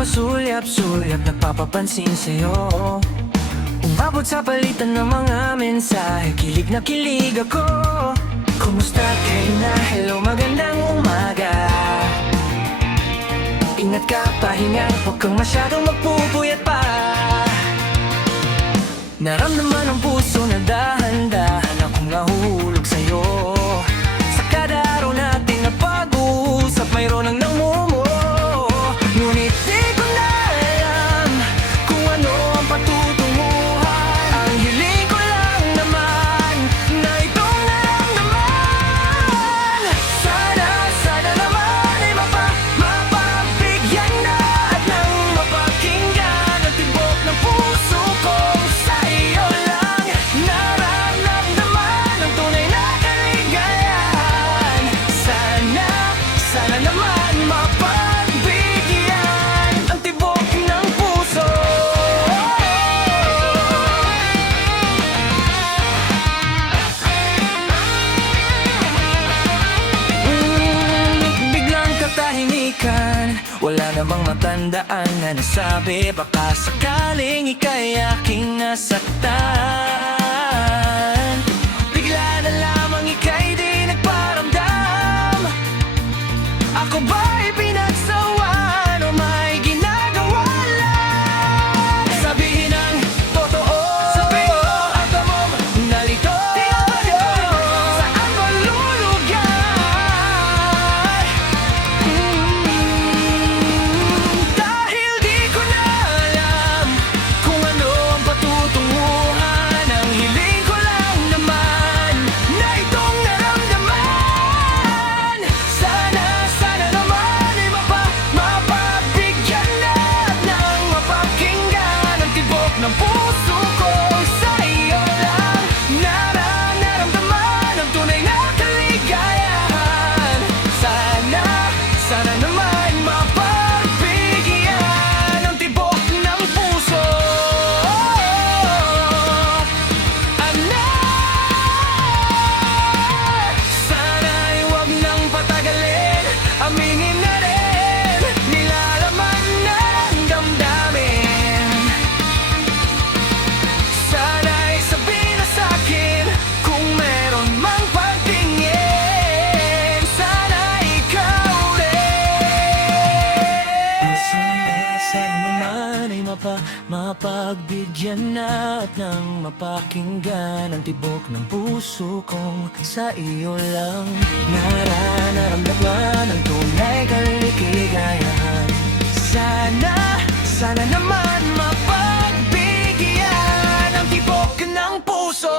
pasulyap-sulyap, nagpapapansin sa'yo. Umabot sa palitan ng mga mensahe, kilig na kilig ako. Kumusta kayo na? Hello, magandang umaga. Ingat ka, pahinga, huwag kang masyadong magpupuyat pa. Naramdaman ng puso na dahan-dahan akong nahuhulog sa'yo. Sa kada araw natin na pag-uusap, mayroon ang namumuo. Ngunit di ko na alam kung ano ang patutunguhan. Ang hiling ko lang naman na itong naramdaman. Sana naman ay mapabigyan na at nang mapakinggan ang tibok ng puso ko. Sa iyo lang nararamdaman ang tunay na kaligayahan. Sana naman mapagbigyan ang tibok ng puso. Biglang katahimikan, wala namang matandaan na nasabi. Baka sakaling ika'y aking nasaktan. Bigla na lamang ika'y di nagparamdam. Ako ba'y pinagsawan o may ginagawa lang? Sabihin ang totoo, sabihin mo ang tamong nalito. Saan ba lulugar? Dahil di ko na alam kung ano ang patutunguhan. Ang hiling ko lang naman na itong naramdaman. Sana naman ay mapabigyan na at nang mapakinggan ang tibok ng puso ko. Sa iyo lang nararamdaman ang tunay na kaligayahan. Sana naman mapagbigyan ang tibok ng puso. Anak, sana'y huwag nang patagalin. Aminin na rin, nilalaman na ng damdamin. Sana'y sabihin na sa'kin kung meron mang pagtingin. Sana ikaw rin. Sana naman ay mapagbigyan na at nang mapakinggan ang tibok ng puso kong sa iyo lang nararamdaman ang tunay kaligayahan. Sana naman mapagbigyan ang tibok ng puso.